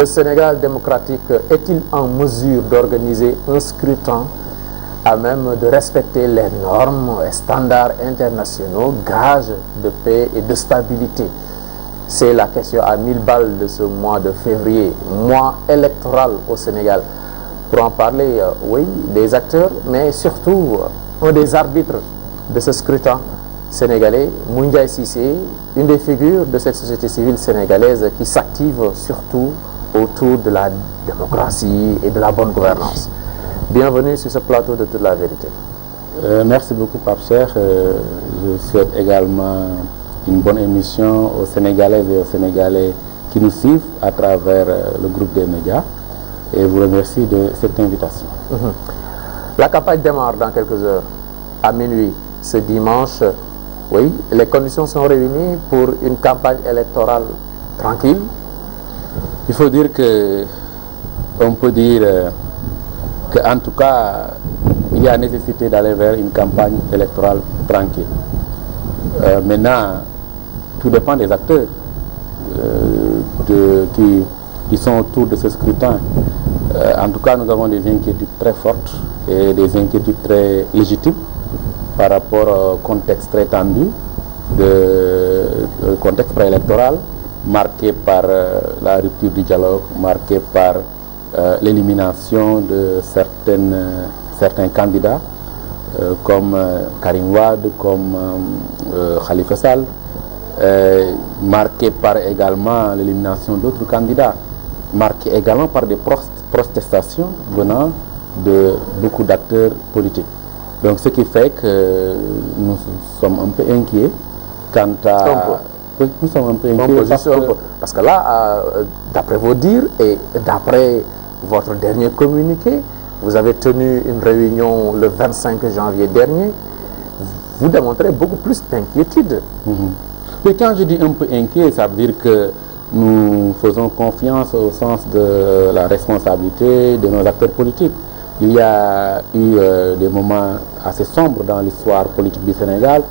Le Sénégal démocratique est-il en mesure d'organiser un scrutin à même de respecter les normes et standards internationaux, gages de paix et de stabilité? C'est la question à 1000 balles de ce mois de février, mois électoral au Sénégal. Pour en parler, oui, des acteurs, mais surtout un des arbitres de ce scrutin sénégalais, Moundiaye Cissé, une des figures de cette société civile sénégalaise qui s'active surtout autour de la démocratie et de la bonne gouvernance. Bienvenue sur ce plateau de Toute la Vérité. Merci beaucoup, Pape Cheikh. Je souhaite également une bonne émission aux Sénégalaises et aux Sénégalais qui nous suivent à travers le groupe des médias et vous remercie de cette invitation. La campagne démarre dans quelques heures, à minuit, ce dimanche. Oui, les conditions sont réunies pour une campagne électorale tranquille. Il faut dire que, on peut dire qu'en tout cas, il y a nécessité d'aller vers une campagne électorale tranquille. Maintenant, tout dépend des acteurs qui sont autour de ce scrutin. En tout cas, nous avons des inquiétudes très fortes et des inquiétudes très légitimes par rapport au contexte très tendu, le contexte préélectoral, marqué par la rupture du dialogue, marqué par l'élimination de certains candidats comme Karim Wade, comme Khalifa Sall, marqué par également l'élimination d'autres candidats, marqué également par des protestations venant de beaucoup d'acteurs politiques. Donc ce qui fait que nous sommes un peu inquiets quant à... Oui, nous sommes un peu inquiets parce que là, d'après vos dires et d'après votre dernier communiqué, vous avez tenu une réunion le 25 janvier dernier, vous démontrez beaucoup plus d'inquiétude. Mais quand je dis un peu inquiet, ça veut dire que nous faisons confiance au sens de la responsabilité de nos acteurs politiques. Il y a eu des moments assez sombres dans l'histoire politique du Sénégal,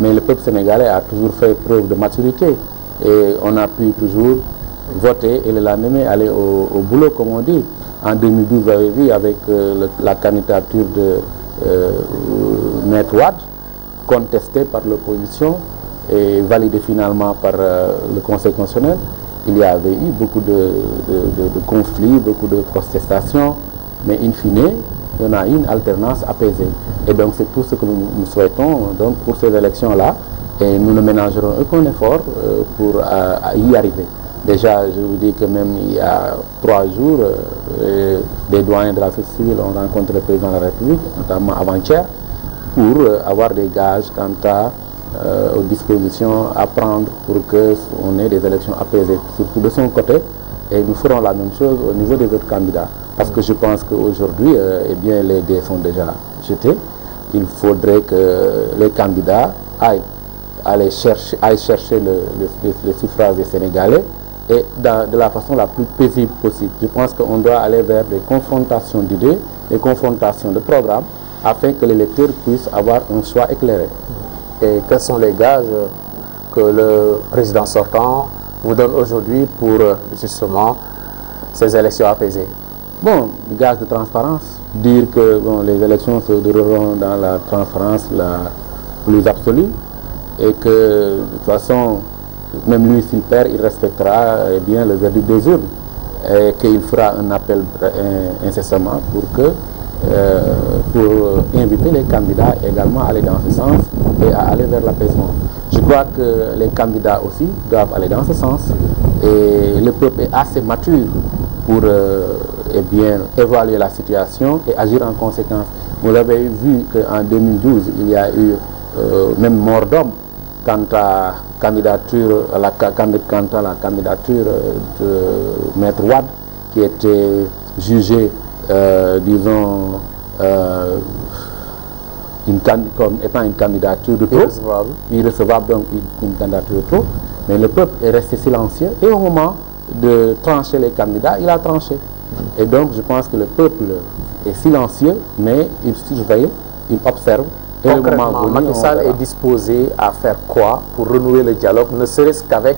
mais le peuple sénégalais a toujours fait preuve de maturité et on a pu toujours voter et le lendemain aller au boulot, comme on dit. En 2012, vous avez vu avec la candidature de Maître Wade, contestée par l'opposition et validée finalement par le Conseil constitutionnel, il y avait eu beaucoup de conflits, beaucoup de protestations, mais in fine, il y en a eu une alternance apaisée. Et donc c'est tout ce que nous souhaitons donc, pour ces élections-là, et nous ne ménagerons aucun effort pour y arriver. Déjà, je vous dis que même il y a 3 jours, des doyens de la société civile ont rencontré le président de la République, notamment avant-hier, pour avoir des gages quant aux dispositions à prendre pour qu'on ait des élections apaisées, surtout de son côté, et nous ferons la même chose au niveau des autres candidats. Parce que je pense qu'aujourd'hui, eh bien, les dés sont déjà jetés. Il faudrait que les candidats aillent chercher le suffrage des Sénégalais et de la façon la plus paisible possible. Je pense qu'on doit aller vers des confrontations d'idées, des confrontations de programmes, afin que les lecteurs puissent avoir un choix éclairé. Et quels sont les gages que le président sortant vous donne aujourd'hui pour justement ces élections apaisées? Bon, gage de transparence, dire que bon, les élections se dérouleront dans la transparence la plus absolue et que de toute façon, même lui s'il perd, il respectera eh bien, le verdict des urnes et qu'il fera un appel incessamment pour inviter les candidats également à aller dans ce sens et à aller vers l'apaisement. Je crois que les candidats aussi doivent aller dans ce sens et le peuple est assez mature pour eh bien, évaluer la situation et agir en conséquence. Vous avez vu qu'en 2012, il y a eu même mort d'homme quant à la candidature de Maître Wade qui était jugé, disons, comme étant une candidature de trop, irrecevable, donc une candidature de trop, mais le peuple est resté silencieux et au moment de trancher les candidats, il a tranché. Et donc je pense que le peuple est silencieux, mais il surveille, il observe. Concrètement, Macky Sall est disposé à faire quoi pour renouer le dialogue, ne serait-ce qu'avec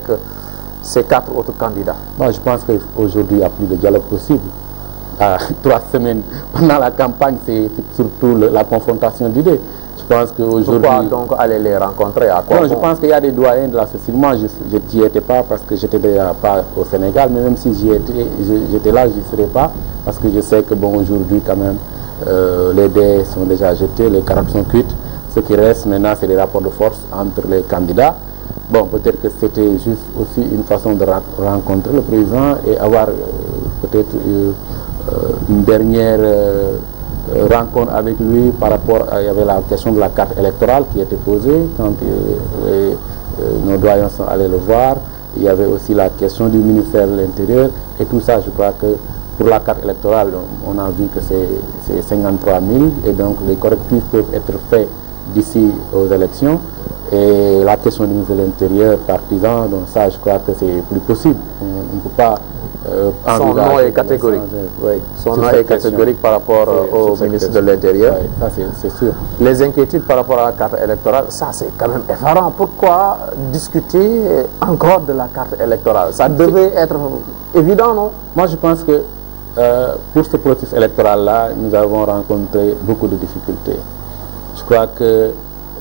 ces 4 autres candidats? Moi, je pense qu'aujourd'hui, il n'y a plus de dialogue possible. 3 semaines pendant la campagne, c'est surtout la confrontation d'idées. Je pense qu'aujourd'hui... Pourquoi donc aller les rencontrer? À quoi non, je pense qu'il y a des doyens de la société. Moi, je n'y étais pas parce que j'étais déjà pas au Sénégal, mais même si j'étais là, je n'y serais pas parce que je sais que bon, aujourd'hui, quand même, les dés sont déjà jetés, les carottes sont cuites. Ce qui reste maintenant, c'est les rapports de force entre les candidats. Bon, peut-être que c'était juste aussi une façon de rencontrer le président et avoir peut-être une dernière rencontre avec lui par rapport à... Il y avait la question de la carte électorale qui était posée quand nos doyens sont allés le voir. Il y avait aussi la question du ministère de l'Intérieur et tout ça, je crois que pour la carte électorale, on a vu que c'est 53 000 et donc les correctifs peuvent être faits d'ici aux élections. Et la question du ministre de l'Intérieur partisan, donc ça je crois que c'est plus possible. On ne peut pas son nom est catégorique. Oui, son nom est catégorique par rapport au ministre de l'Intérieur. Oui, ça c'est sûr. Les inquiétudes par rapport à la carte électorale, ça c'est quand même effarant. Pourquoi discuter encore de la carte électorale? Ça devait être évident, non? Moi je pense que pour ce processus électoral-là, nous avons rencontré beaucoup de difficultés. Je crois que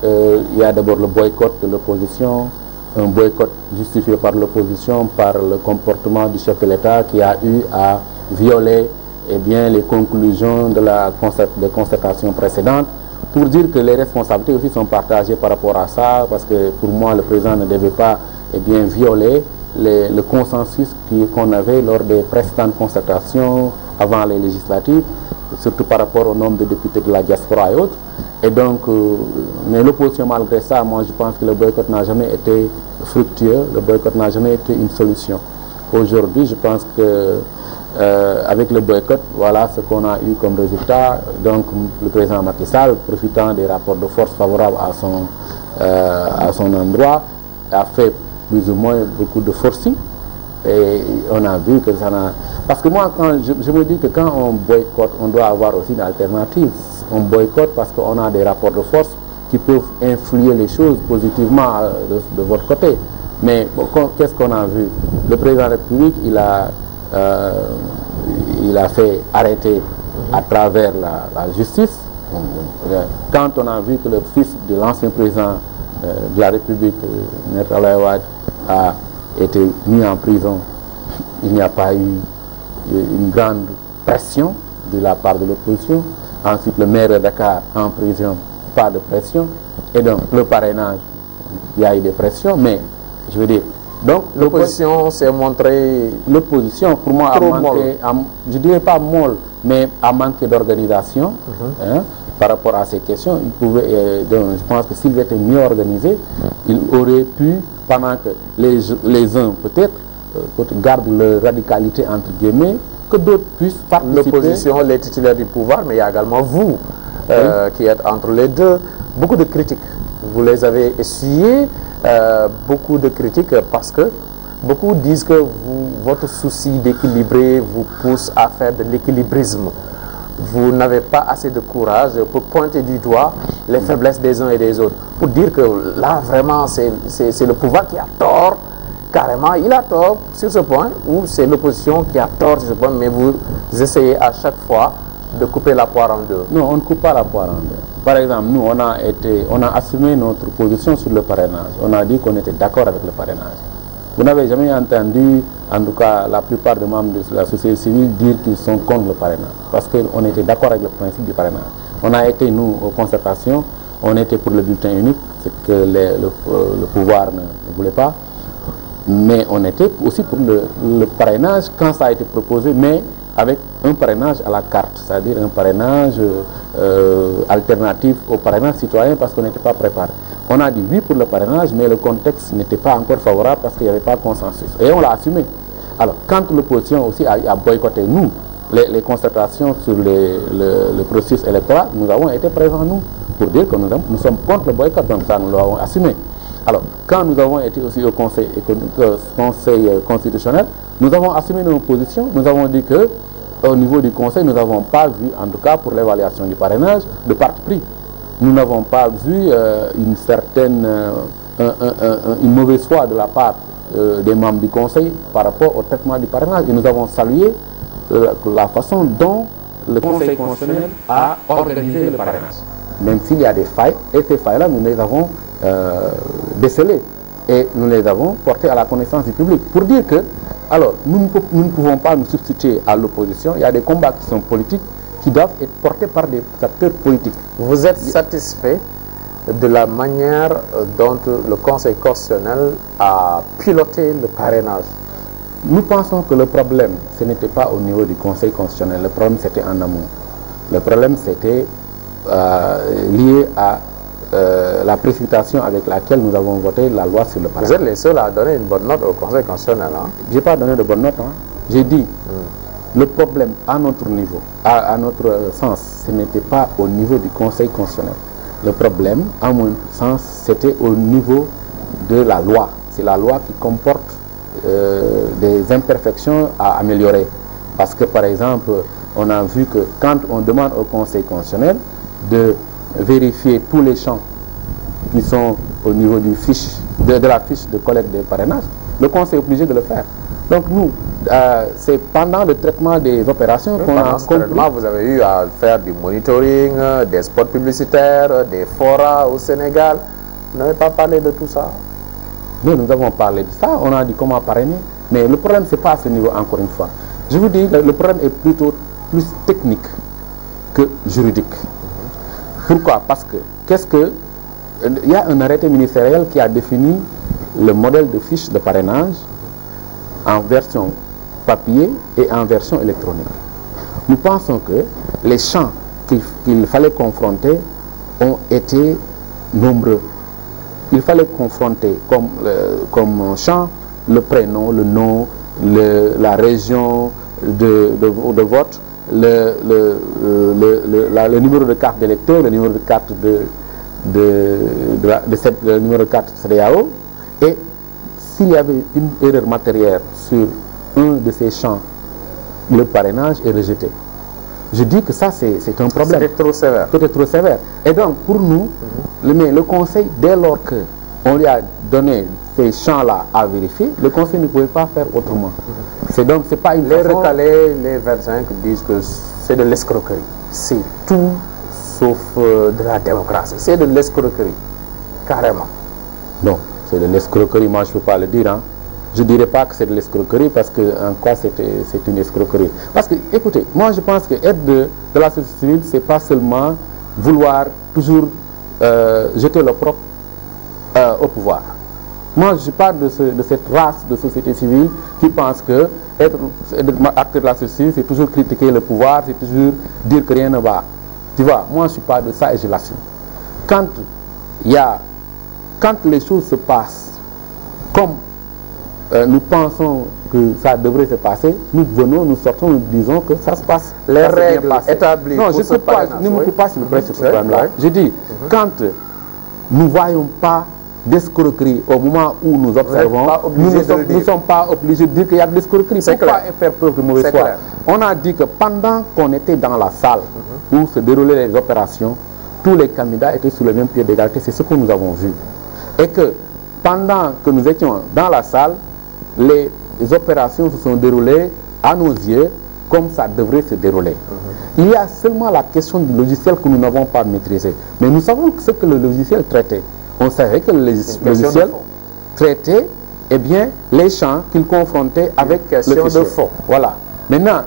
il y a d'abord le boycott de l'opposition, un boycott justifié par l'opposition, par le comportement du chef de l'État qui a eu à violer les conclusions des concertations précédentes, pour dire que les responsabilités aussi sont partagées par rapport à ça, parce que pour moi le président ne devait pas violer le consensus qu'on avait lors des précédentes concertations avant les législatives, surtout par rapport au nombre de députés de la diaspora et autres. Et donc, mais l'opposition, malgré ça, moi je pense que le boycott n'a jamais été fructueux, le boycott n'a jamais été une solution. Aujourd'hui, je pense que avec le boycott, voilà ce qu'on a eu comme résultat. Donc, le président Macky Sall, profitant des rapports de force favorables à son endroit, a fait plus ou moins beaucoup de forcing. Et on a vu que ça n'a... Parce que moi, je me dis que quand on boycotte, on doit avoir aussi une alternative. On boycotte parce qu'on a des rapports de force qui peuvent influer les choses positivement de votre côté. Mais bon, qu'est-ce qu'on a vu? Le président de la République, il a fait arrêter à travers la justice. Quand on a vu que le fils de l'ancien président de la République, Maître Abdoulaye Wade, a été mis en prison, il n'y a pas eu une grande pression de la part de l'opposition. Ensuite, le maire de Dakar en prison, pas de pression. Et donc, le parrainage, il y a eu des pressions, mais je veux dire... Donc, l'opposition s'est montrée... L'opposition, pour moi, a manqué... je ne dirais pas molle, mais a manqué d'organisation par rapport à ces questions. Il pouvait, donc, je pense que s'ils étaient mieux organisés, ils auraient pu, pendant que les uns, peut-être, gardent leur radicalité, entre guillemets, que d'autres puissent participer. L'opposition, les titulaires du pouvoir, mais il y a également vous, qui êtes entre les deux. Beaucoup de critiques, vous les avez essuyées, beaucoup de critiques parce que beaucoup disent que votre souci d'équilibrer vous pousse à faire de l'équilibrisme. Vous n'avez pas assez de courage pour pointer du doigt les faiblesses des uns et des autres. Pour dire que là, vraiment, c'est le pouvoir qui a tort. Carrément, il a tort sur ce point, ou c'est l'opposition qui a tort sur ce point, mais vous essayez à chaque fois de couper la poire en deux. Non, on ne coupe pas la poire en deux. Par exemple, nous, on a assumé notre position sur le parrainage. On a dit qu'on était d'accord avec le parrainage. Vous n'avez jamais entendu, en tout cas, la plupart des membres de la société civile dire qu'ils sont contre le parrainage, parce qu'on était d'accord avec le principe du parrainage. On a été, nous, aux concertations, on était pour le bulletin unique, ce que le pouvoir ne voulait pas. Mais on était aussi pour le parrainage quand ça a été proposé, mais avec un parrainage à la carte, c'est-à-dire un parrainage alternatif au parrainage citoyen parce qu'on n'était pas préparé. On a dit oui pour le parrainage, mais le contexte n'était pas encore favorable parce qu'il n'y avait pas de consensus. Et on l'a assumé. Alors, quand l'opposition aussi a boycotté nous, les concertations sur le processus électoral, nous avons été présents, nous, pour dire que nous sommes contre le boycott, donc ça nous l'avons assumé. Alors, quand nous avons été aussi au Conseil constitutionnel, nous avons assumé nos positions. Nous avons dit que, au niveau du Conseil, nous n'avons pas vu, en tout cas pour l'évaluation du parrainage, de parti pris. Nous n'avons pas vu une mauvaise foi de la part des membres du Conseil par rapport au traitement du parrainage. Et nous avons salué la façon dont le Conseil constitutionnel a organisé le parrainage. Même s'il y a des failles, et ces failles-là, nous les avons décelées et nous les avons portées à la connaissance du public. Pour dire que, alors, nous ne pouvons pas nous substituer à l'opposition. Il y a des combats qui sont politiques, qui doivent être portés par des acteurs politiques. Vous êtes satisfait de la manière dont le Conseil constitutionnel a piloté le parrainage? Nous pensons que le problème, ce n'était pas au niveau du Conseil constitutionnel, le problème c'était en amont. Le problème c'était lié à la précipitation avec laquelle nous avons voté la loi sur le parrainage. Vous êtes les seuls à donner une bonne note au Conseil constitutionnel, hein? Je n'ai pas donné de bonne note, hein. J'ai dit, le problème à notre niveau, à notre sens, ce n'était pas au niveau du Conseil constitutionnel. Le problème, à mon sens, c'était au niveau de la loi. C'est la loi qui comporte des imperfections à améliorer. Parce que, par exemple, on a vu que quand on demande au Conseil constitutionnel de vérifier tous les champs qui sont au niveau du de la fiche de collecte des parrainages, le Conseil est obligé de le faire. Donc nous, c'est pendant le traitement des opérations qu'on a compris. Vous avez eu à faire du monitoring, des spots publicitaires, des forats au Sénégal. Vous n'avez pas parlé de tout ça? Nous avons parlé de ça, on a dit comment parrainer, mais le problème c'est pas à ce niveau encore une fois. Je vous dis, le problème est plutôt plus technique que juridique. Pourquoi? Parce que, il y a un arrêté ministériel qui a défini le modèle de fiche de parrainage en version papier et en version électronique. Nous pensons que les champs qu'il fallait confronter ont été nombreux. Il fallait confronter comme champ le prénom, le nom, la région de vote, le numéro de carte d'électeur, le numéro de carte le numéro de carte CEDEAO, et s'il y avait une erreur matérielle sur un de ces champs, le parrainage est rejeté. Je dis que ça c'est un problème. C'est trop sévère. Peut-être trop sévère. Et donc pour nous, le Conseil, dès lors qu'on lui a donné ces champs-là à vérifier, le Conseil ne pouvait pas faire autrement. C'est donc, c'est pas une Les façon... recalés, les 25 disent que c'est de l'escroquerie. C'est tout sauf de la démocratie. C'est de l'escroquerie, carrément. Non, c'est de l'escroquerie, moi je ne peux pas le dire. Hein. Je ne dirais pas que c'est de l'escroquerie parce que en quoi c'est une escroquerie. Parce que, écoutez, moi je pense que être de la société civile, c'est pas seulement vouloir toujours jeter le propre au pouvoir. Moi je parle de cette race de société civile qui pense que être acteur de la société civile, c'est toujours critiquer le pouvoir, c'est toujours dire que rien ne va. Tu vois, moi je ne suis pas de ça et je l'assume. Quand les choses se passent comme nous pensons que ça devrait se passer, nous venons, nous sortons, nous disons que ça se passe. Les règles établies. Non, je ne peux pas, ne me coupe pas s'il vous plaît sur ce problème-là. Je dis, quand nous ne voyons pas d'escroquerie au moment où nous observons, nous ne sommes pas obligés de dire qu'il y a de l'escroquerie. Pourquoi faire preuve de mauvaise foi? On a dit que pendant qu'on était dans la salle où se déroulaient les opérations, tous les candidats étaient sur le même pied d'égalité. C'est ce que nous avons vu. Et que pendant que nous étions dans la salle, les opérations se sont déroulées à nos yeux comme ça devrait se dérouler. Il y a seulement la question du logiciel que nous n'avons pas maîtrisé. Mais nous savons ce que le logiciel traitait. On savait que le logiciel traitait les champs qu'il confrontait avec le fichier. De fond. Voilà. Maintenant,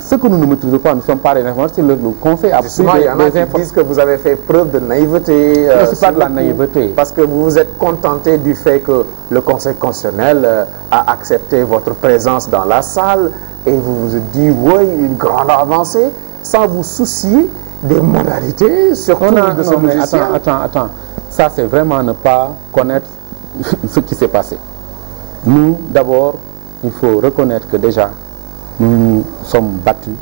ce que nous ne maîtrisons pas, nous ne sommes pas les informations, le Conseil a pris des informations. Ils disent que vous avez fait preuve de naïveté. Non, ce n'est pas de la naïveté. Parce que vous vous êtes contenté du fait que le Conseil constitutionnel a accepté votre présence dans la salle et vous vous êtes dit, oui, une grande avancée, sans vous soucier des modalités, surtout de ce logiciel. Attends. Ça, c'est vraiment ne pas connaître ce qui s'est passé. Nous, d'abord, il faut reconnaître que déjà, nous nous sommes battus,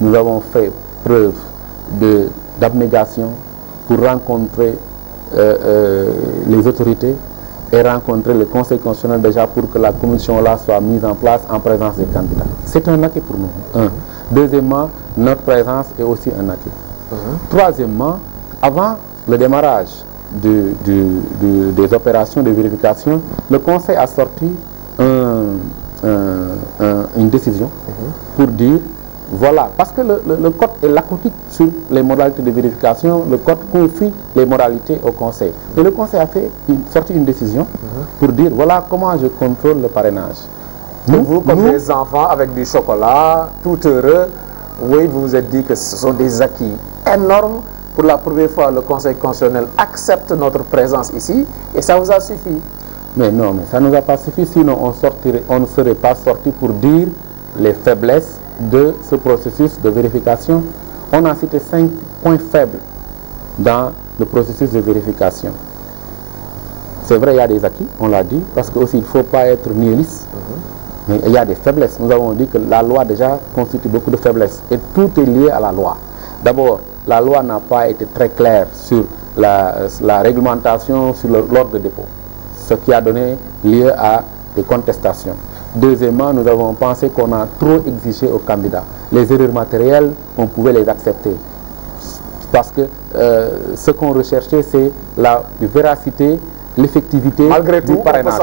nous avons fait preuve d'abnégation pour rencontrer les autorités et rencontrer le Conseil constitutionnel déjà pour que la commission-là soit mise en place en présence des candidats. C'est un acquis pour nous. Deuxièmement, notre présence est aussi un acquis. Troisièmement, avant le démarrage des opérations de vérification, le Conseil a sorti une décision pour dire, voilà, parce que le Code est laconique sur les modalités de vérification, le Code confie les modalités au Conseil. Et le Conseil a sorti une décision pour dire, voilà comment je contrôle le parrainage. Vous, comme des enfants avec du chocolat, tout heureux, oui, vous vous êtes dit que ce sont des acquis énormes. Pour la première fois, le Conseil constitutionnel accepte notre présence ici et ça vous a suffi. Mais non, mais ça ne nous a pas suffi, sinon on ne serait pas sorti pour dire les faiblesses de ce processus de vérification. On a cité 5 points faibles dans le processus de vérification. C'est vrai, il y a des acquis, on l'a dit, parce qu'il ne faut pas être nihiliste. Mais il y a des faiblesses. Nous avons dit que la loi déjà constitue beaucoup de faiblesses. Et tout est lié à la loi. D'abord, la loi n'a pas été très claire sur la réglementation sur l'ordre de dépôt, ce qui a donné lieu à des contestations. Deuxièmement, nous avons pensé qu'on a trop exigé aux candidats. Les erreurs matérielles, on pouvait les accepter. Parce que ce qu'on recherchait, c'est la véracité, l'effectivité du parrainage.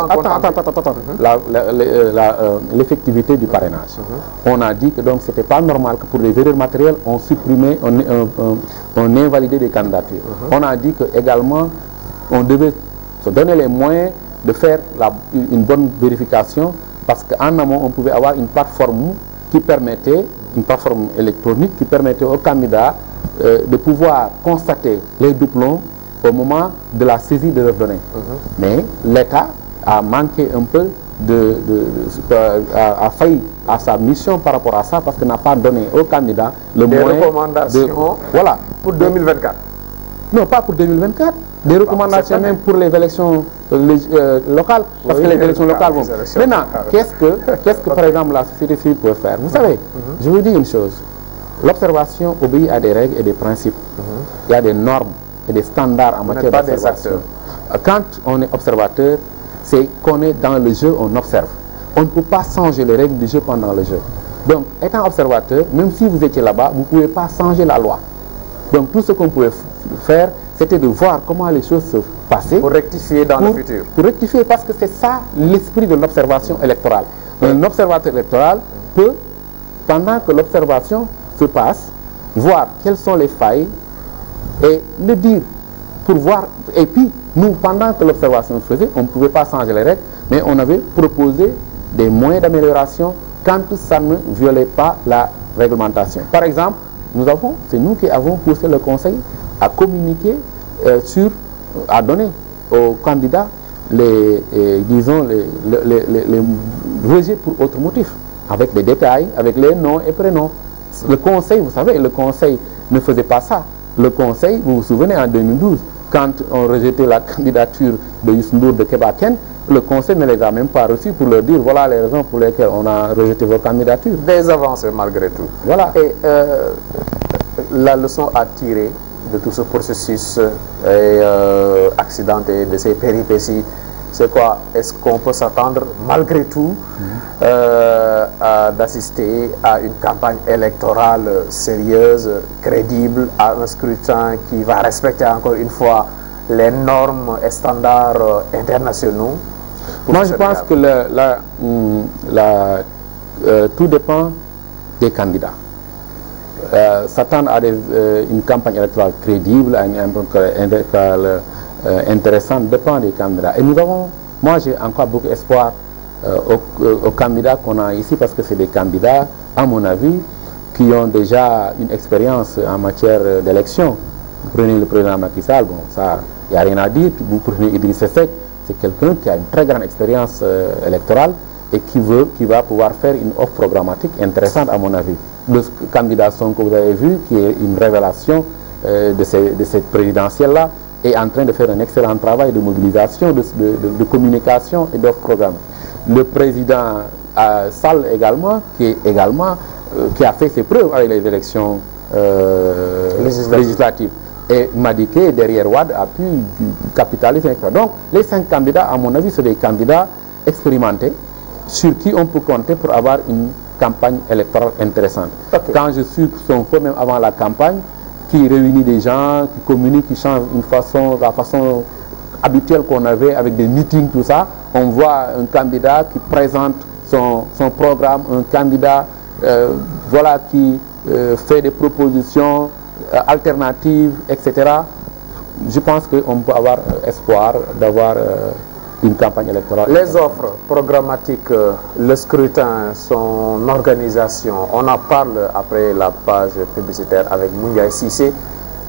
L'effectivité du parrainage. On a dit que donc c'était pas normal que pour les erreurs matérielles, on supprimait, on invalidait des candidatures. On a dit que également, on devait se donner les moyens de faire une bonne vérification, parce qu'en amont, on pouvait avoir une plateforme qui permettait, une plateforme électronique qui permettait aux candidats de pouvoir constater les doublons au moment de la saisie de leurs données. Mais l'État a manqué un peu a failli à sa mission par rapport à ça, parce qu'il n'a pas donné aux candidats le moyen de recommandations voilà, pour 2024. Non, pas pour 2024. Des recommandations même pour les élections locales, parce que les élections locales vont. Maintenant, qu'est-ce que par exemple la société civile peut faire? Vous savez, je vous dis une chose, l'observation obéit à des règles et des principes. Il y a des normes et des standards en matière d'observation. Quand on est observateur, c'est qu'on est dans le jeu, on observe. On ne peut pas changer les règles du jeu pendant le jeu. Donc, étant observateur, même si vous étiez là-bas, vous ne pouvez pas changer la loi. Donc, tout ce qu'on pouvait faire, c'était de voir comment les choses se passaient. Pour rectifier dans le futur. Pour rectifier, parce que c'est ça l'esprit de l'observation électorale. Un observateur électoral peut, pendant que l'observation se passe, voir quelles sont les failles et le dire pour voir. Et puis, nous, pendant que l'observation se faisait, on ne pouvait pas changer les règles, mais on avait proposé des moyens d'amélioration quand ça ne violait pas la réglementation. Par exemple, c'est nous qui avons poussé le Conseil à communiquer à donner aux candidats les rejets pour autres motifs, avec des détails, avec les noms et prénoms. Le Conseil, vous savez, le Conseil ne faisait pas ça. Le Conseil, vous vous souvenez, en 2012, quand on rejetait la candidature de Youssou Ndour de Kebaken, le Conseil ne les a même pas reçus pour leur dire voilà les raisons pour lesquelles on a rejeté vos candidatures. Des avancées malgré tout. Voilà. Et la leçon à tirer de tout ce processus accidenté, de ces péripéties, c'est quoi? Est-ce qu'on peut s'attendre malgré tout d'assister à une campagne électorale sérieuse, crédible, à un scrutin qui va respecter encore une fois les normes et standards internationaux? Moi, je pense que tout dépend des candidats. S'attendre à une campagne électorale crédible, à une campagne électorale intéressante, dépend des candidats. Et moi j'ai encore beaucoup d'espoir aux candidats qu'on a ici, parce que c'est des candidats, à mon avis, qui ont déjà une expérience en matière d'élection. Vous prenez le président Macky Sall, bon, ça, il n'y a rien à dire. Vous prenez Idrissa Seck, c'est quelqu'un qui a une très grande expérience électorale et qui va pouvoir faire une offre programmatique intéressante, à mon avis. Le candidat Sonko que vous avez vu, qui est une révélation de cette présidentielle-là, est en train de faire un excellent travail de mobilisation, de communication et d'offre programme. Le président Sall également, qui a fait ses preuves avec les élections législatives. Et Madické, derrière Wade, a pu capitaliser. Donc, les 5 candidats, à mon avis, sont des candidats expérimentés sur qui on peut compter pour avoir une campagne électorale intéressante. Okay. Quand je suis Sonko, même avant la campagne, qui réunit des gens, qui communique, qui change la façon habituelle qu'on avait avec des meetings, tout ça. On voit un candidat qui présente son programme, un candidat voilà, qui fait des propositions alternatives, etc. Je pense qu'on peut avoir espoir d'avoir une campagne électorale. Les offres programmatiques, le scrutin, son organisation, on en parle après la page publicitaire avec Mouniaï Sissé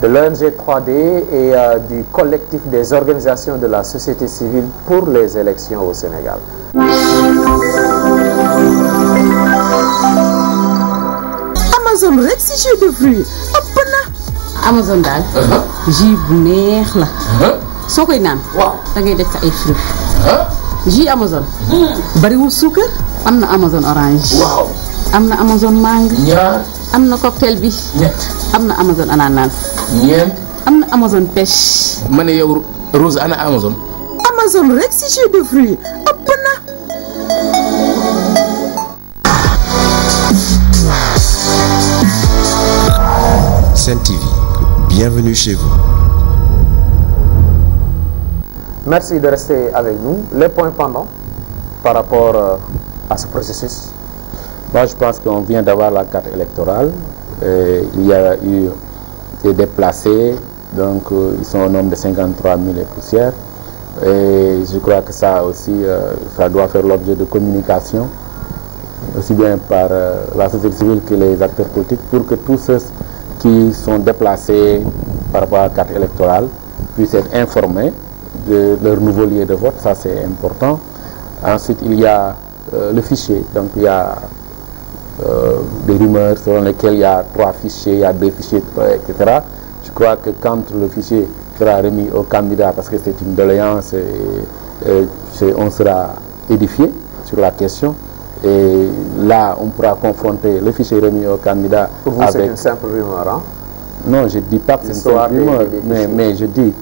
de l'ONG 3D et du collectif des organisations de la société civile pour les élections au Sénégal. Amazon rek si jus de fruits ëpp na. Amazon daal. jus bu neex la. soo koy naan. waaw da ngay def sa ay fruits. jus Amazon. bariwul suukar. am na Amazon orange. waaw am na Amazon mangue. ñaar. am na cocktail bi. ñett. am na Amazon ananas. ñeent. am na Amazon pêche. ma ne yow Rose ana Amazon. Amazon rek si jus de fruits ëpp na. Sen TV, bienvenue chez vous. Merci de rester avec nous. Les points pendants par rapport à ce processus. Moi, je pense qu'on vient d'avoir la carte électorale. Il y a eu des déplacés, donc ils sont au nombre de 53 000 et poussières. Et je crois que ça aussi, ça doit faire l'objet de communication, aussi bien par la société civile que les acteurs politiques, pour que tous ceux qui sont déplacés par rapport à la carte électorale puissent être informés de leur nouveau lieu de vote. Ça, c'est important. Ensuite, il y a le fichier. Donc, il y a des rumeurs selon lesquelles il y a 3 fichiers, il y a 2 fichiers, etc. Je crois que quand le fichier sera remis au candidat, parce que c'est une doléance, on sera édifié sur la question. Et là, on pourra confronter le fichier remis au candidat. Pour vous, c'est une simple rumeur, hein? Non, je ne dis pas que c'est une simple rumeur, mais je dis...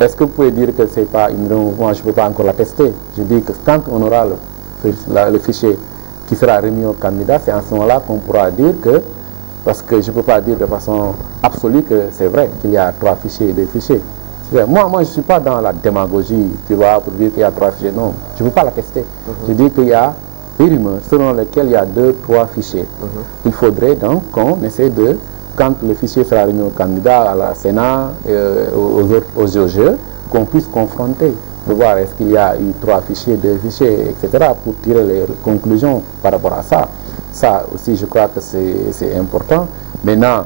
Est-ce que vous pouvez dire que ce n'est pas une rumeur? Moi, je ne peux pas encore la tester. Je dis que quand on aura le fichier qui sera remis au candidat, c'est à ce moment-là qu'on pourra dire que... Parce que je ne peux pas dire de façon absolue que c'est vrai qu'il y a 3 fichiers et 2 fichiers. Moi, je ne suis pas dans la démagogie, tu vois, pour dire qu'il y a 3 fichiers. Non, je ne peux pas la tester. Je dis qu'il y a des rumeurs selon lesquelles il y a 2, 3 fichiers. Il faudrait donc qu'on essaie de, quand le fichier sera remis au candidat, à la Sénat, aux OGE, qu'on puisse confronter, de voir est-ce qu'il y a eu 3 fichiers, 2 fichiers, etc., pour tirer les conclusions par rapport à ça. Ça aussi, je crois que c'est important. Maintenant,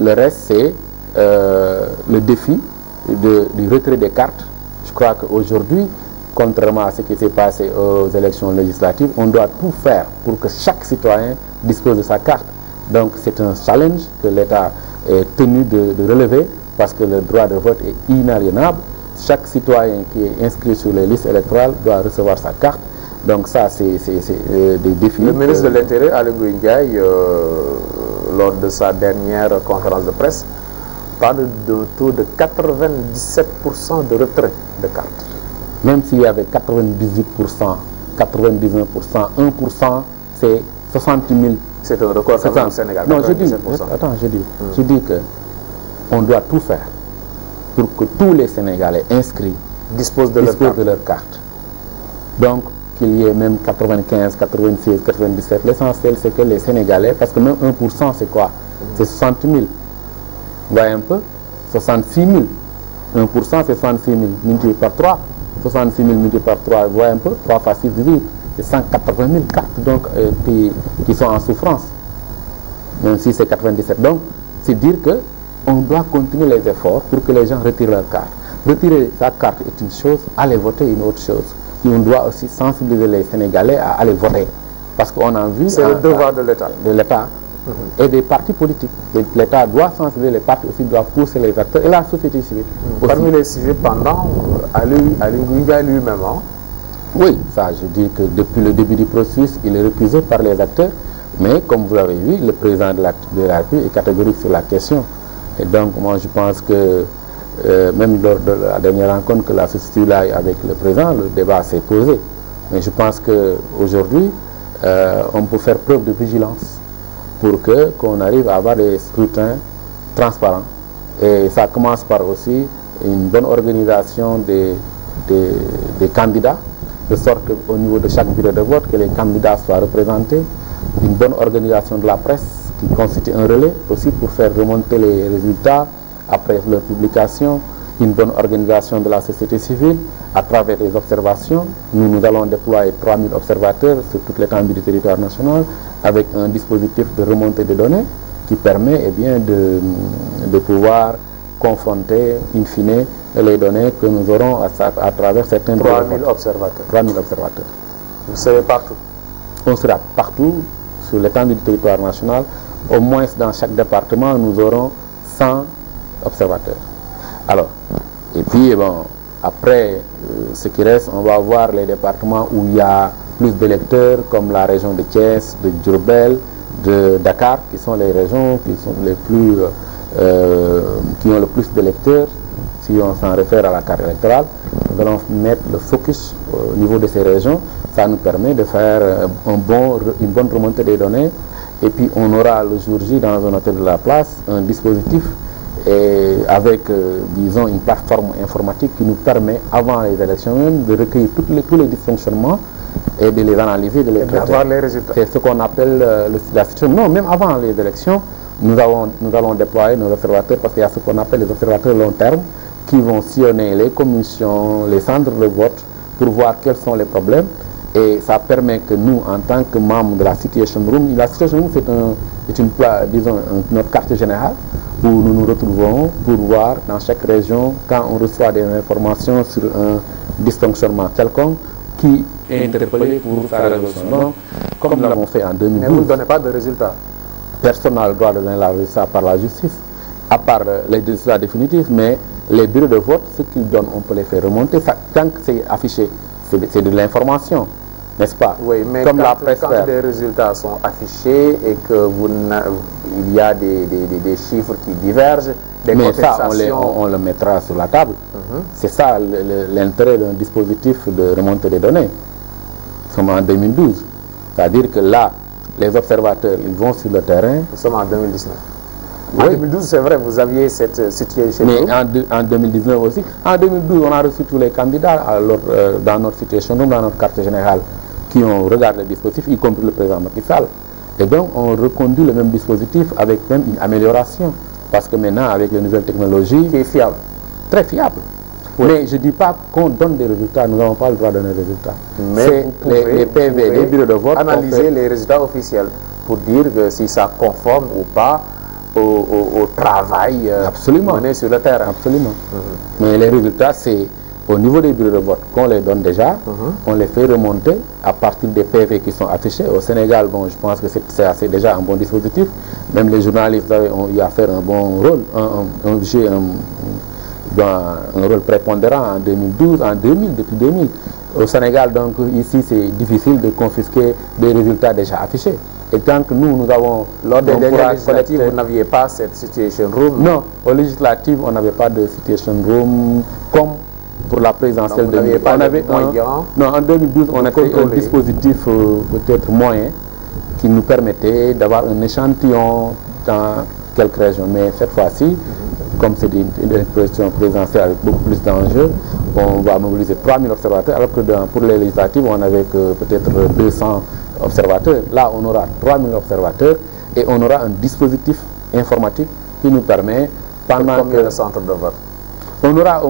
le reste, c'est le défi du retrait des cartes. Je crois qu'aujourd'hui, contrairement à ce qui s'est passé aux élections législatives, on doit tout faire pour que chaque citoyen dispose de sa carte. Donc c'est un challenge que l'État est tenu de relever, parce que le droit de vote est inaliénable. Chaque citoyen qui est inscrit sur les listes électorales doit recevoir sa carte. Donc ça, c'est des défis. Le ministre de l'Intérieur, Aly Ngouille Ndiaye, lors de sa dernière conférence de presse, parle d'un taux de 97% de retrait de cartes. Même s'il y avait 98%, 99%, 1%, c'est 60 000. C'est un record quand même au Sénégal. Non, je dis qu'on doit tout faire pour que tous les Sénégalais inscrits disposent de leur carte. Donc, qu'il y ait même 95, 96, 97, l'essentiel c'est que les Sénégalais, parce que même 1% c'est quoi? C'est 60 000. Vous voyez un peu? 66 000. 1% c'est 66 000 multiplié par 3. 66 000 multiplié par 3, vous voyez un peu? 3 fois 6, 18. C'est 180 000 cartes donc, qui sont en souffrance. Même si c'est 97. Donc, c'est dire qu'on doit continuer les efforts pour que les gens retirent leur carte. Retirer sa carte est une chose, aller voter est une autre chose. Et on doit aussi sensibiliser les Sénégalais à aller voter. Parce qu'on a vu... C'est le devoir de l'État. De l'État et des partis politiques. L'État doit sensibiliser, les partis aussi doivent pousser les acteurs et la société civile. Parmi les sujets pendant, Aly Ngouille Ndiaye lui-même, hein? Oui, ça, je dis que depuis le début du processus, il est récusé par les acteurs. Mais comme vous l'avez vu, le président de la République est catégorique sur la question. Et donc, moi, je pense que même lors de la dernière rencontre que la société a eu avec le président, le débat s'est posé. Mais je pense qu'aujourd'hui, on peut faire preuve de vigilance pour qu'on arrive à avoir des scrutins transparent. Et ça commence par aussi une bonne organisation des candidats, de sorte qu'au niveau de chaque bureau de vote, que les candidats soient représentés, une bonne organisation de la presse qui constitue un relais aussi pour faire remonter les résultats après leur publication, une bonne organisation de la société civile à travers les observations. Nous allons déployer 3000 observateurs sur toute l'étendue du territoire national avec un dispositif de remontée de données qui permet de pouvoir confronter in fine les données que nous aurons à travers certains 3000 observateurs. 3000 observateurs. Vous serez partout? On sera partout sur l'étendue du territoire national. Au moins dans chaque département, nous aurons 100 observateurs. Alors, et puis bon, après ce qui reste, on va voir les départements où il y a plus d'électeurs, comme la région de Thiès, de Diourbel, de Dakar, qui sont les régions qui sont les plus qui ont le plus d'électeurs. Si on s'en réfère à la carte électorale, nous allons mettre le focus au niveau de ces régions. Ça nous permet de faire une bonne remontée des données. Et puis on aura le jour J dans un hôtel de la place un dispositif avec, disons, une plateforme informatique qui nous permet, avant les élections même, de recueillir tous les dysfonctionnements et de les analyser, de les traiter. D'avoir les résultats. C'est ce qu'on appelle la situation. Non, même avant les élections, nous allons déployer nos observateurs, parce qu'il y a ce qu'on appelle les observateurs long terme, qui vont sillonner les commissions, les centres de vote, pour voir quels sont les problèmes. Et ça permet que nous, en tant que membres de la Situation Room, c'est notre quartier général où nous nous retrouvons pour voir dans chaque région, quand on reçoit des informations sur un dysfonctionnement quelconque, qui est interpellé pour sa résolution. Donc, comme nous l'avons fait en 2012. Mais vous ne donnez pas de résultats? Personne n'a le droit de donner la résultat par la justice, à part les résultats définitifs, mais les bureaux de vote, ce qu'ils donnent, on peut les faire remonter. Ça, tant que c'est affiché, c'est de l'information, n'est-ce pas? Oui, mais comme quand les résultats sont affichés et qu'il y a des chiffres qui divergent, des contestations... Mais ça, on le mettra sur la table. C'est ça l'intérêt d'un dispositif de remontée des données. Nous sommes en 2012. C'est-à-dire que là, les observateurs, ils vont sur le terrain. Nous sommes en 2019. Oui. En 2012, c'est vrai, vous aviez cette situation. Mais en 2019 aussi. En 2012, on a reçu tous les candidats dans notre situation, dans notre quartier général, qui ont regardé le dispositif, y compris le président Macky Sall. Et donc, on reconduit le même dispositif avec même une amélioration. Parce que maintenant, avec les nouvelles technologies... Qui est fiable. Très fiable. Oui. Mais je ne dis pas qu'on donne des résultats, nous n'avons pas le droit de donner des résultats. Mais les PV, les bureaux de vote... analyser les résultats officiels pour dire que si ça conforme ou pas au travail mené sur le terrain. Absolument. Mais les résultats, c'est au niveau des bureaux de vote qu'on les donne déjà, on les fait remonter à partir des PV qui sont affichés. Au Sénégal, bon, je pense que c'est déjà un bon dispositif. Même les journalistes ont eu à faire un bon rôle, un rôle prépondérant en 2012, en 2000, depuis 2000. Au Sénégal, donc, ici, c'est difficile de confisquer des résultats déjà affichés. Et tant que nous avons... Lors des dernières législatives, vous n'aviviez pas cette situation room? Non, aux législatives, on n'avait pas de situation room comme pour la présidentielle. Donc, non, en 2012, on a fait un dispositif peut-être moyen qui nous permettait d'avoir un échantillon dans quelques régions. Mais cette fois-ci, comme c'est une élection présidentielle avec beaucoup plus d'enjeux, on va mobiliser 3000 observateurs, alors que pour les législatives, on avait peut-être 200 observateurs. Là, on aura 3000 observateurs et on aura un dispositif informatique qui nous permet, pendant combien de centres de vote? On sera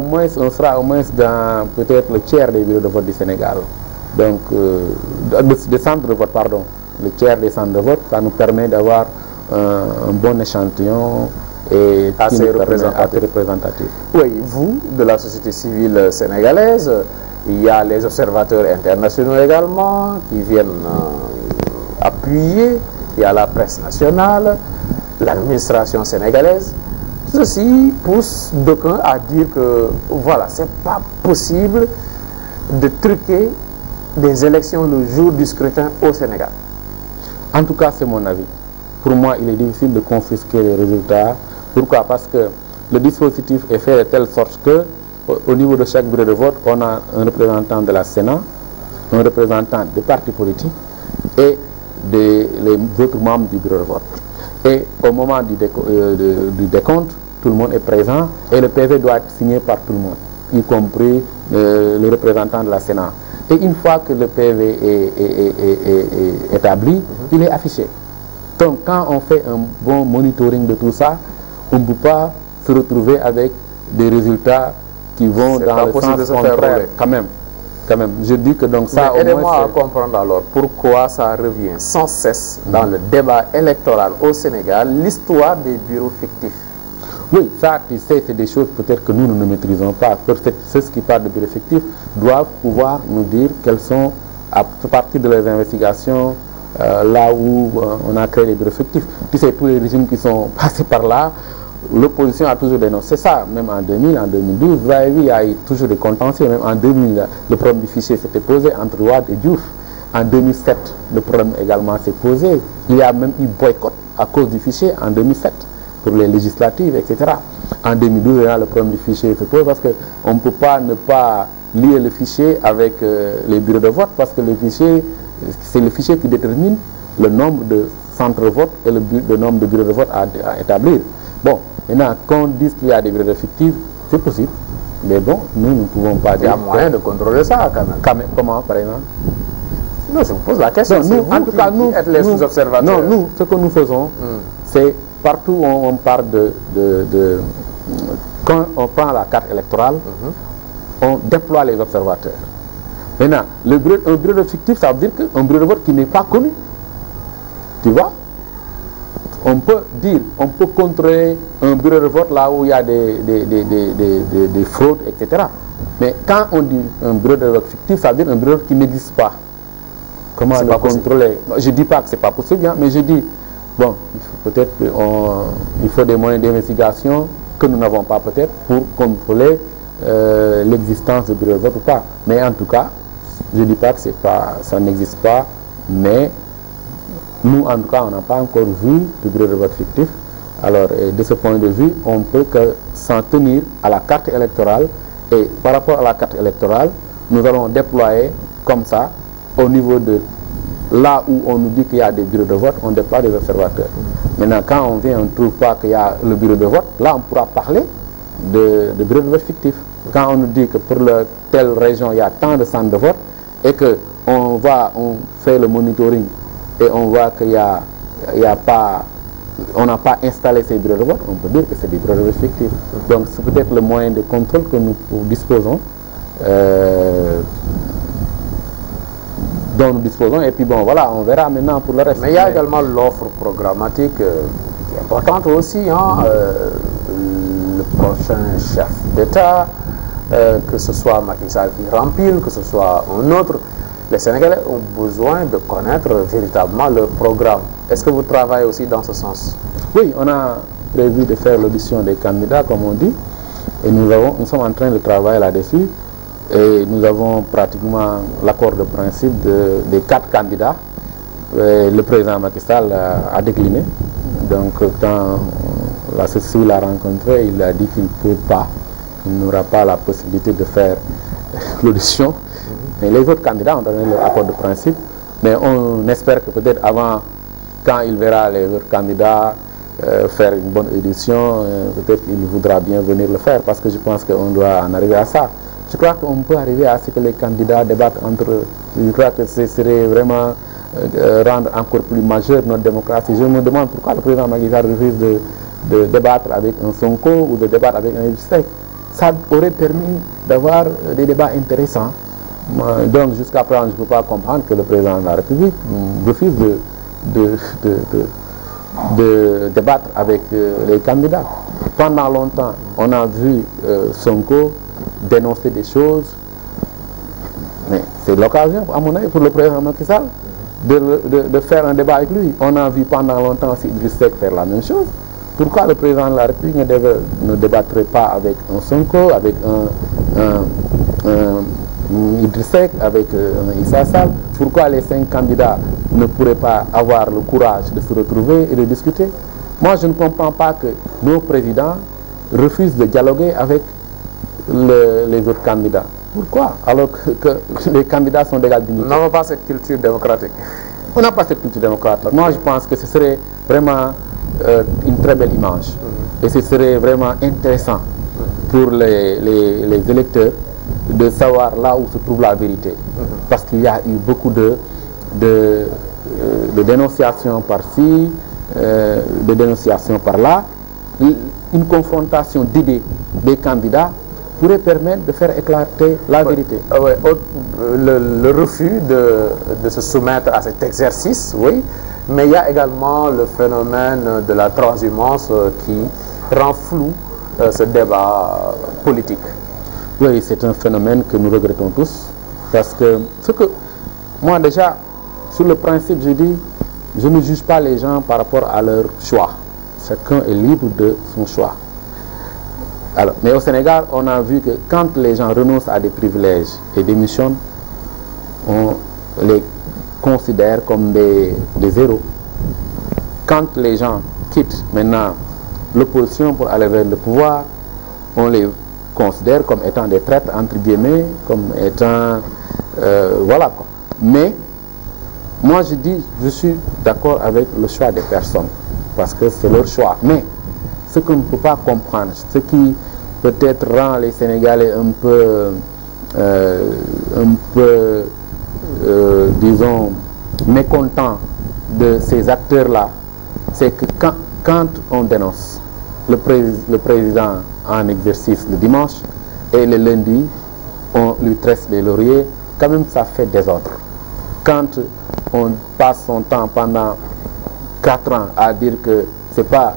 au moins dans peut-être le tiers des bureaux de vote du Sénégal. Donc, des centres de vote, pardon. Le tiers des centres de vote, ça nous permet d'avoir un bon échantillon et assez représentatif. Oui, vous, de la société civile sénégalaise, il y a les observateurs internationaux également qui viennent appuyer, il y a la presse nationale, l'administration sénégalaise. Ceci pousse d'aucuns à dire que, voilà, c'est pas possible de truquer des élections le jour du scrutin au Sénégal. En tout cas, c'est mon avis. Pour moi, il est difficile de confisquer les résultats. Pourquoi? Parce que le dispositif est fait de telle sorte que, au niveau de chaque bureau de vote, on a un représentant de la Sénat, un représentant des partis politiques et les autres membres du bureau de vote. Et au moment du décompte, tout le monde est présent et le PV doit être signé par tout le monde, y compris les représentants de la Sénat. Et une fois que le PV est établi, il est affiché. Donc quand on fait un bon monitoring de tout ça, on ne peut pas se retrouver avec des résultats qui vont dans le sens contraire. Quand même. Je dis que donc ça... Mais aidez-moi à comprendre alors pourquoi ça revient sans cesse dans le débat électoral au Sénégal, l'histoire des bureaux fictifs. Oui, ça, tu sais, c'est des choses peut-être que nous ne maîtrisons pas. Ceux qui parlent de bureaux fictifs doivent pouvoir nous dire quels sont, à partir de leurs investigations, là où on a créé les bureaux fictifs. Tu sais, tous les régimes qui sont passés par là, l'opposition a toujours dénoncé ça. Même en 2000, en 2012, vous avez vu, il y a eu toujours des contentieux. Même en 2000, le problème du fichier s'était posé entre Wade et Diouf. En 2007, le problème également s'est posé. Il y a même eu boycott à cause du fichier en 2007 pour les législatives, etc. En 2012, le problème du fichier se pose parce qu'on ne peut pas ne pas lier le fichier avec les bureaux de vote, parce que le fichier, c'est le fichier qui détermine le nombre de centres de vote et le nombre de bureaux de vote à établir. Bon, maintenant, qu'on dise qu'il y a des bureaux fictifs, c'est possible. Mais bon, nous ne pouvons pas dire... Il y a moyen de contrôler ça quand même. Comment, par exemple? Non, je vous pose la question. Non, nous, en tout cas, nous, êtes les sous-observateurs. Non, nous, ce que nous faisons, c'est partout où on parle quand on prend la carte électorale, on déploie les observateurs. Maintenant, un bureau de fictif, ça veut dire qu'un bureau de vote qui n'est pas connu. Tu vois? On peut contrôler un bureau de vote là où il y a des fraudes, etc. Mais quand on dit un bureau de vote fictif, ça veut dire un bureau de vote qui n'existe pas. Comment le contrôler? Je ne dis pas que ce n'est pas possible, hein, mais je dis, bon, peut-être qu'il faut des moyens d'investigation que nous n'avons pas peut-être pour contrôler l'existence de bureau de vote ou pas. Mais en tout cas, je ne dis pas que ça n'existe pas, mais nous, en tout cas, on n'a pas encore vu de bureau de vote fictif. Alors, de ce point de vue, on ne peut que s'en tenir à la carte électorale. Et par rapport à la carte électorale, nous allons déployer comme ça, au niveau de là où on nous dit qu'il y a des bureaux de vote, on déploie des observateurs. Maintenant, quand on vient, on ne trouve pas qu'il y a le bureau de vote, là, on pourra parler de bureau de vote fictif. Quand on nous dit que pour telle région, il y a tant de centres de vote, et qu'on fait le monitoring, et on voit qu'il on n'a pas installé ces bureaux de vote, on peut dire que c'est des bureaux de vote fictifs. Donc c'est peut-être le moyen de contrôle que nous disposons, dont nous disposons, et puis bon voilà, on verra maintenant pour le reste. Mais il y a également l'offre programmatique qui est importante aussi, hein, le prochain chef d'État, que ce soit Macky Sall qui rempile, que ce soit un autre. Les Sénégalais ont besoin de connaître véritablement leur programme. Est-ce que vous travaillez aussi dans ce sens? Oui, on a prévu de faire l'audition des candidats, comme on dit, et nous sommes en train de travailler là-dessus, et nous avons pratiquement l'accord de principe des 4 candidats. Le président Macky Sall a décliné, donc quand la société l'a rencontré, il a dit qu'il ne peut pas, il n'aura pas la possibilité de faire l'audition. Mais les autres candidats ont donné leur accord de principe, mais on espère que peut-être avant, quand il verra les autres candidats faire une bonne audition, peut-être qu'il voudra bien venir le faire, parce que je pense qu'on doit en arriver à ça. Je crois qu'on peut arriver à ce que les candidats débattent entre eux. Je crois que ce serait vraiment rendre encore plus majeur notre démocratie. Je me demande pourquoi le président Macky Sall refuse de débattre avec un Sonko ou de débattre avec un Idrissa Seck. Ça aurait permis d'avoir des débats intéressants. Donc jusqu'à présent, je ne peux pas comprendre que le président de la République refuse de débattre avec les candidats. Pendant longtemps, on a vu Sonko dénoncer des choses, mais c'est l'occasion, à mon avis, pour le président Macky Sall de faire un débat avec lui. On a vu pendant longtemps Idrissa Seck faire la même chose. Pourquoi le président de la République ne débattrait pas avec un Sonko, avec un Idrissa Seck, avec Issa Sall? Pourquoi les 5 candidats ne pourraient pas avoir le courage de se retrouver et de discuter? Moi, je ne comprends pas que nos présidents refusent de dialoguer avec les autres candidats. Pourquoi? Alors que les candidats sont d'égale dignité. Nous n'avons pas cette culture démocratique. On n'a pas cette culture démocratique. Moi, je pense que ce serait vraiment une très belle image. Et ce serait vraiment intéressant pour les électeurs de savoir là où se trouve la vérité. Parce qu'il y a eu beaucoup de dénonciations par-ci, de dénonciations par-là. Une confrontation d'idées des candidats pourrait permettre de faire éclater la vérité. Le refus de se soumettre à cet exercice, oui, mais il y a également le phénomène de la transhumance qui rend flou ce débat politique. Oui, c'est un phénomène que nous regrettons tous, parce que moi déjà, sur le principe, je dis, je ne juge pas les gens par rapport à leur choix. Chacun est libre de son choix. Alors, mais au Sénégal, on a vu que quand les gens renoncent à des privilèges et démissionnent, on les considère comme des héros. Quand les gens quittent maintenant l'opposition pour aller vers le pouvoir, on les considère comme étant des traîtres, entre guillemets, comme étant... voilà quoi. Mais, moi je dis, je suis d'accord avec le choix des personnes, parce que c'est leur choix. Mais, ce qu'on ne peut pas comprendre, ce qui peut-être rend les Sénégalais un peu disons, mécontents de ces acteurs-là, c'est que quand on dénonce le président en exercice le dimanche et le lundi, on lui tresse les lauriers, quand même ça fait désordre. Quand on passe son temps pendant 4 ans à dire que c'est pas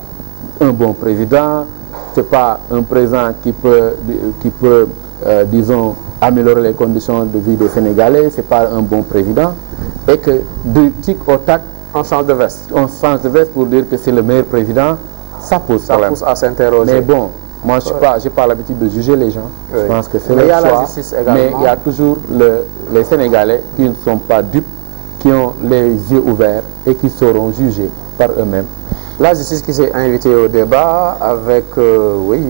un bon président, c'est pas un président qui peut disons, améliorer les conditions de vie des Sénégalais, c'est pas un bon président, et que de tic au tac, on change de veste. On change de veste pour dire que c'est le meilleur président, ça pose problème. Ça pousse à s'interroger. Mais bon, moi je n'ai pas l'habitude de juger les gens. Oui. Je pense que c'est leur choix. La justice également. Mais il y a toujours les Sénégalais qui ne sont pas dupes, qui ont les yeux ouverts et qui sauront juger par eux-mêmes. La justice qui s'est invitée au débat avec oui,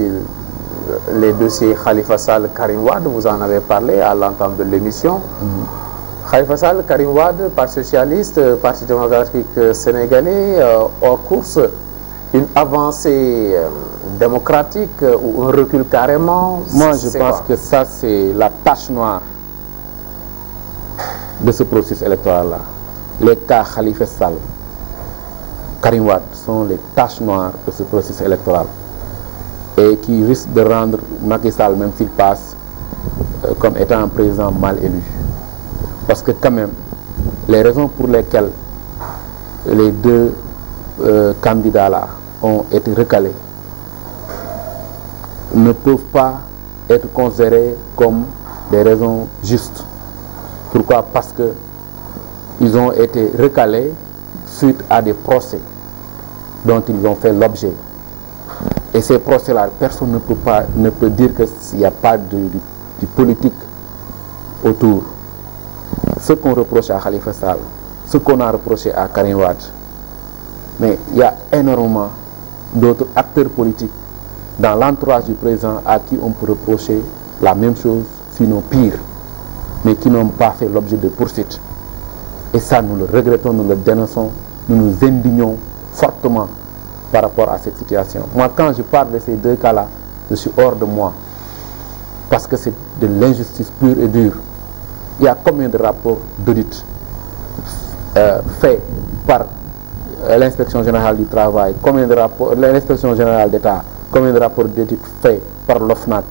les dossiers Khalifa Sall, Karim Wade, vous en avez parlé à l'entame de l'émission. Khalifa Sall, Karim Wade, Parti socialiste, Parti démocratique sénégalais, en course, une avancée démocratique ou un recul carrément? Moi je pense que ça c'est la tache noire de ce processus électoral-là. Les cas Khalifa Sall, Karim Wade sont les taches noires de ce processus électoral et qui risquent de rendre Macky Sall, même s'il passe, comme étant un président mal élu. Parce que quand même, les raisons pour lesquelles les deux candidats-là ont été recalés ne peuvent pas être considérées comme des raisons justes. Pourquoi? Parce que ils ont été recalés suite à des procès dont ils ont fait l'objet. Et ces procès-là, personne ne peut dire qu'il n'y a pas de politique autour. Ce qu'on reproche à Khalifa Sall, ce qu'on a reproché à Karim Wade, mais il y a énormément d'autres acteurs politiques dans l'entourage du président à qui on peut reprocher la même chose, sinon pire, mais qui n'ont pas fait l'objet de poursuites. Et ça, nous le regrettons, nous le dénonçons, nous nous indignons fortement par rapport à cette situation. Moi, quand je parle de ces deux cas-là, je suis hors de moi, parce que c'est de l'injustice pure et dure. Il y a combien de rapports d'audit faits par l'inspection générale du travail, combien de rapports, l'inspection générale d'État, combien de rapports d'audit faits par l'OFNAC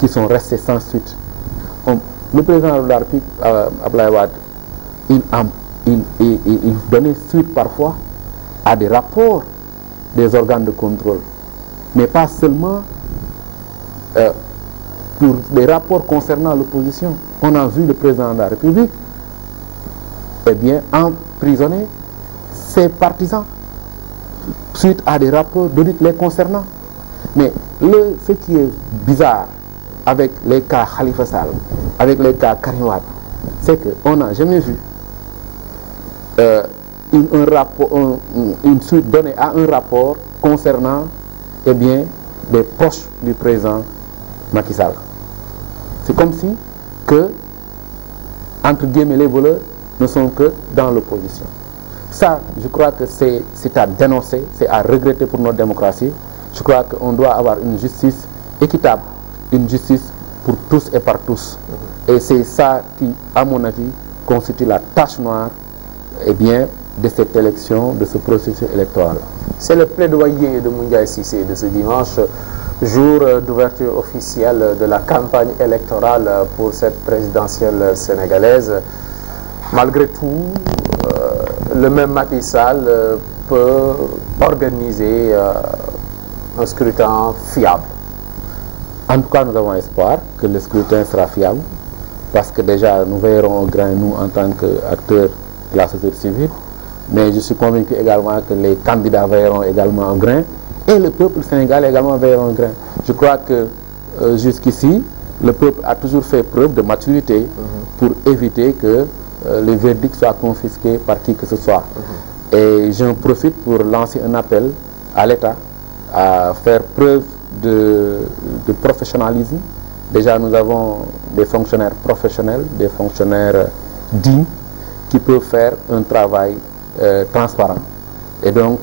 qui sont restés sans suite. Le président de la République, Abdoulaye Wade, il donnait suite parfois à des rapports des organes de contrôle, mais pas seulement pour des rapports concernant l'opposition. On a vu le président de la République emprisonner ses partisans suite à des rapports d'audit les concernant. Mais ce qui est bizarre avec les cas Khalifa Sall, avec les cas Karim Wade, c'est qu'on n'a jamais vu une suite donnée à un rapport concernant des proches du président Macky Sall. C'est comme si que, entre guillemets, les voleurs ne sont que dans l'opposition. Ça, je crois que c'est à dénoncer, c'est à regretter pour notre démocratie. Je crois qu'on doit avoir une justice équitable, une justice pour tous et par tous. Et c'est ça qui, à mon avis, constitue la tache noire de cette élection, de ce processus électoral. C'est le plaidoyer de Moundiaye Cissé de ce dimanche, jour d'ouverture officielle de la campagne électorale pour cette présidentielle sénégalaise. Malgré tout, le même Macky Sall peut organiser un scrutin fiable. En tout cas, nous avons espoir que le scrutin sera fiable, parce que déjà, nous verrons au grain, nous, en tant qu'acteurs de la société civile, mais je suis convaincu également que les candidats verront également au grain, et le peuple sénégalais également verra au grain. Je crois que jusqu'ici, le peuple a toujours fait preuve de maturité pour éviter que les verdicts soient confisqués par qui que ce soit. Et j'en profite pour lancer un appel à l'État à faire preuve de professionnalisme. Déjà, nous avons des fonctionnaires professionnels, des fonctionnaires dignes qui peuvent faire un travail transparent. Et donc,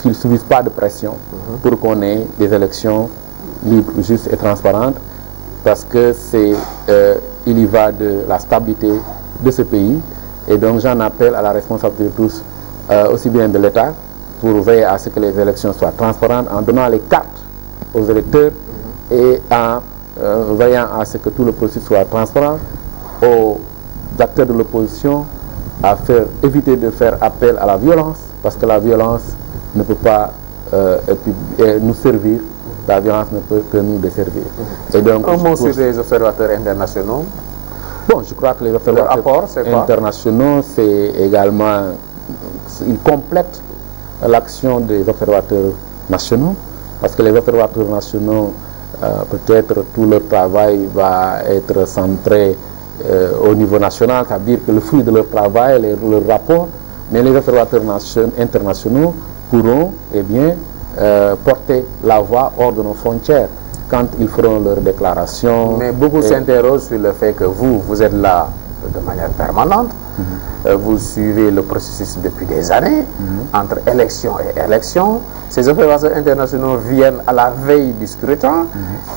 qu'ils ne subissent pas de pression pour qu'on ait des élections libres, justes et transparentes, parce que il y va de la stabilité de ce pays. Et donc, j'en appelle à la responsabilité de tous, aussi bien de l'État, pour veiller à ce que les élections soient transparentes, en donnant les cartes aux électeurs et en veillant à ce que tout le processus soit transparent, aux acteurs de l'opposition à éviter de faire appel à la violence, parce que la violence ne peut pas nous servir, la violence ne peut que nous desservir. Et donc, un mot sur les observateurs internationaux. Bon, je crois que les observateurs internationaux, c'est également, ils complètent l'action des observateurs nationaux, parce que les observateurs nationaux, peut-être tout leur travail va être centré au niveau national, c'est-à-dire que le fruit de leur travail, leur rapport, mais les observateurs internationaux pourront porter la voix hors de nos frontières quand ils feront leurs déclarations. Mais beaucoup s'interrogent sur le fait que vous êtes là de manière permanente, vous suivez le processus depuis des années, entre élection et élection. Ces observateurs internationaux viennent à la veille du scrutin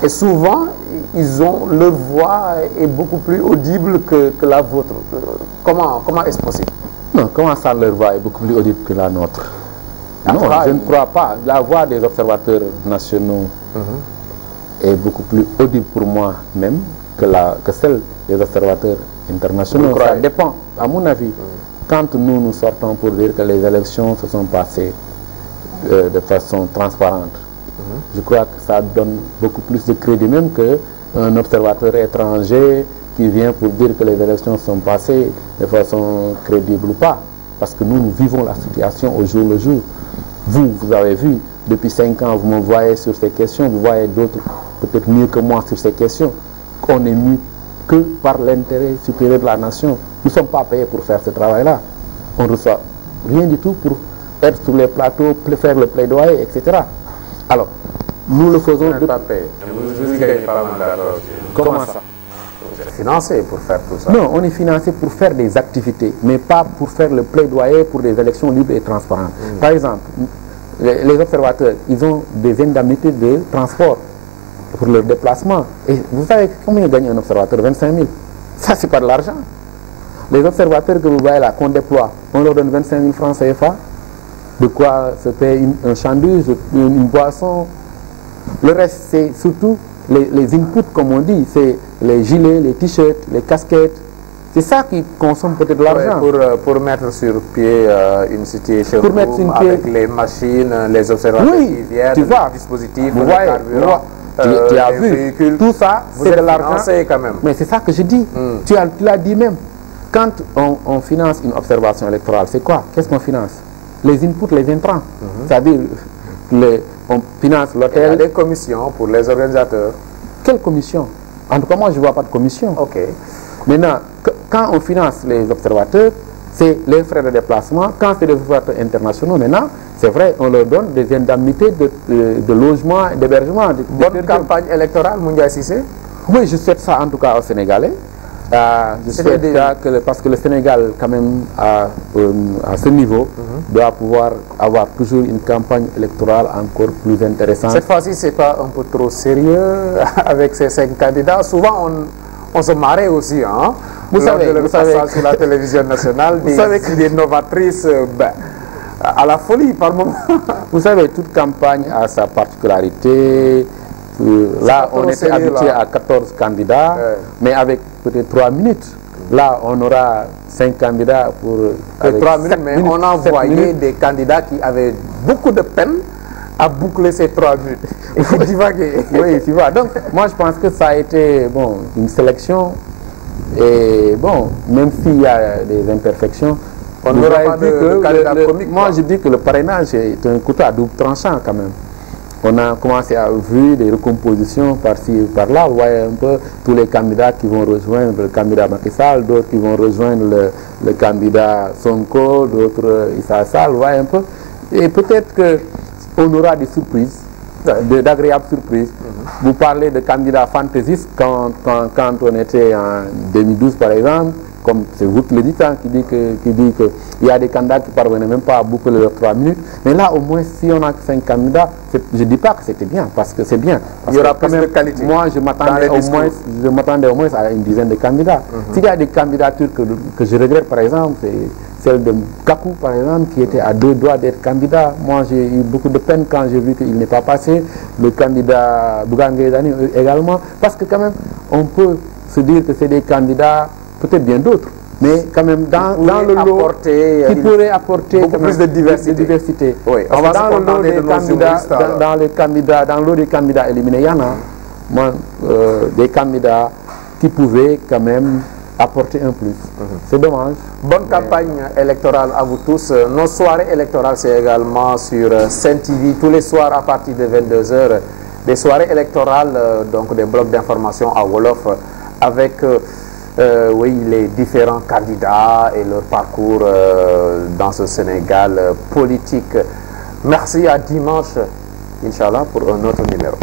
et souvent, leur voix est beaucoup plus audible que la vôtre. Comment est-ce possible? Non, comment ça, leur voix est beaucoup plus audible que la nôtre? Non, je ne crois pas. La voix des observateurs nationaux est beaucoup plus audible pour moi même que celle des observateurs internationaux. Ça dépend, à mon avis. Quand nous sortons pour dire que les élections se sont passées de façon transparente, je crois que ça donne beaucoup plus de crédit même qu'un observateur étranger qui vient pour dire que les élections sont passées de façon crédible ou pas. Parce que nous vivons la situation au jour le jour. Vous avez vu, depuis 5 ans, vous me voyez sur ces questions, vous voyez d'autres peut-être mieux que moi sur ces questions. On est mieux que par l'intérêt supérieur de la nation. Nous ne sommes pas payés pour faire ce travail-là. On ne reçoit rien du tout pour être sur les plateaux, faire le plaidoyer, etc. Alors, nous le faisons... Vous n'êtes pas payé. Vous ne gagnez pas mandat. Comment ça? Vous êtes financé pour faire tout ça? Non, on est financé pour faire des activités, mais pas pour faire le plaidoyer pour des élections libres et transparentes. Par exemple, les observateurs, ils ont des indemnités de transport pour leur déplacement. Et vous savez combien gagne un observateur? 25 000. Ça, c'est pas de l'argent. Les observateurs que vous voyez là, qu'on déploie, on leur donne 25 000 francs CFA. De quoi se paye un sandwich, une boisson. Le reste, c'est surtout les inputs, comme on dit. C'est les gilets, les t-shirts, les casquettes. C'est ça qui consomme peut-être de l'argent. Pour mettre sur pied une situation avec les machines, les observateurs qui viennent, tu vois, les dispositifs, vous voyez, tu as vu, véhicules, tout ça, c'est de l'argent. Quand même. Mais c'est ça que je dis. Tu l'as dit même. Quand on finance une observation électorale, c'est quoi? Qu'est-ce qu'on finance? Les inputs, les intrants. C'est-à-dire, on finance l'hôtel. Il y a des commissions pour les organisateurs. Quelle commission? En tout cas, moi, je ne vois pas de commission. Ok. Maintenant, quand on finance les observateurs, c'est les frais de déplacement. Quand c'est des observateurs internationaux, maintenant, c'est vrai, on leur donne des indemnités de logement et d'hébergement. Bonne campagne électorale, Moundiaye Cissé? Oui, je souhaite ça en tout cas aux Sénégalais. Je souhaite parce que le Sénégal, quand même, à ce niveau, doit pouvoir avoir toujours une campagne électorale encore plus intéressante. Cette fois-ci, c'est pas un peu trop sérieux avec ces 5 candidats. Souvent, on se marrait aussi, hein. Vous savez, sur la télévision nationale, des novatrices à la folie par moment. Vous savez, toute campagne a sa particularité. Là, on était habitué à 14 candidats, mais avec peut-être 3 minutes. Là, on aura 5 candidats pour... 3 minutes, mais on a envoyé des candidats qui avaient beaucoup de peine à boucler ces 3 minutes. Il faut divaguer. Oui, tu vois. Donc, moi, je pense que ça a été une sélection. Et bon, même s'il y a des imperfections, on n'aura pas de candidat comique. Moi, je dis que le parrainage est un couteau à double tranchant quand même. On a commencé à voir des recompositions par-ci et par-là. Vous voyez un peu tous les candidats qui vont rejoindre le candidat Macky Sall, d'autres qui vont rejoindre le candidat Sonko, d'autres Issa Sall, vous voyez un peu. Et peut-être qu'on aura des surprises, d'agréables surprises. Vous parlez de candidats fantaisistes quand on était en 2012 par exemple, comme c'est vous qui le dites, hein, qui dit qu'il y a des candidats qui ne parvenaient même pas à boucler leurs 3 minutes. Mais là, au moins, si on a 5 candidats, je ne dis pas que c'était bien, parce que c'est bien. Il y aura plus de qualité. Moi, je m'attendais au moins à une dizaine de candidats. S'il y a des candidatures que je regrette, par exemple, c'est celle de Gakou, par exemple, qui était à 2 doigts d'être candidat. Moi, j'ai eu beaucoup de peine quand j'ai vu qu'il n'est pas passé. Le candidat Bougane Gueye Dany également. Parce que quand même, on peut se dire que c'est des candidats, peut-être bien d'autres, mais quand même dans le lot qui pourrait apporter beaucoup plus de diversité. Oui, on va dans le lot des candidats, dans le lot des candidats éliminés, il y en a des candidats qui pouvaient quand même apporter un plus. C'est dommage. Bonne campagne électorale à vous tous. Nos soirées électorales, c'est également sur Sen TV, tous les soirs à partir de 22 h. Des soirées électorales, donc des blocs d'information à Wolof, avec les différents candidats et leur parcours dans ce Sénégal politique. Merci, à dimanche, Inch'Allah, pour un autre numéro.